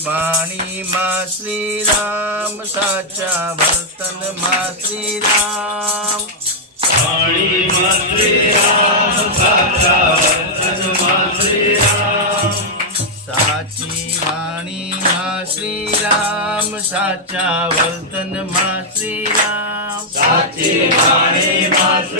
વાણીમાં શ્રી રામ સાચા વર્તનમાં શ્રી રામ વાણીમાં શ્રી રામ સાચા વર્તનમાં શ્રી રામ સાચી વાણીમાં શ્રી રામ સાચા વર્તનમાં શ્રી રામ સાચી વાણીમાં શ્રી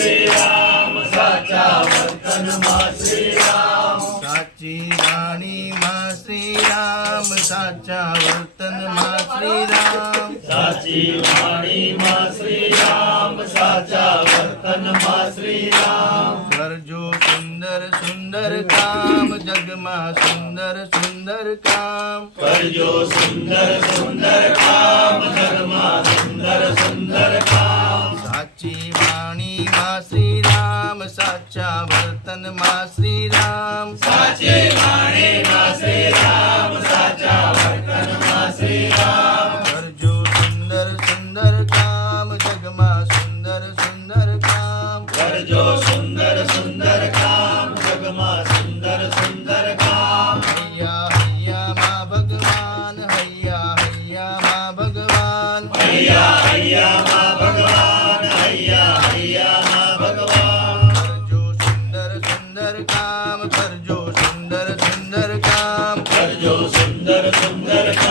સાચા વર્તનમાં શ્રી રામ સાચી વાણીમાં શ્રી રામ સાચા વર્તનમાં શ્રી રામ કરજો સુંદર સુંદર કામ જગમાં સુંદર સુંદર કામ કરજો સુંદર સુંદર કામ જગમાં સુંદર સુંદર કામ સાચી વાણીમાં શ્રી રામ સાચા વર્તનમાં શ્રી રામ કરજો સુંદર સુંદર કામ. જગમાં સુંદર સુંદર કામ. હૈયા હૈયા માં ભગવાન હૈયા હૈયા માં ભગવાન. હૈયા હૈયા માં ભગવાન હૈયા હૈયા માં ભગવાન. કરજો સુંદર સુંદર કામ કરજો સુંદર સુંદર કામ. કરજો સુંદર સુંદર કામ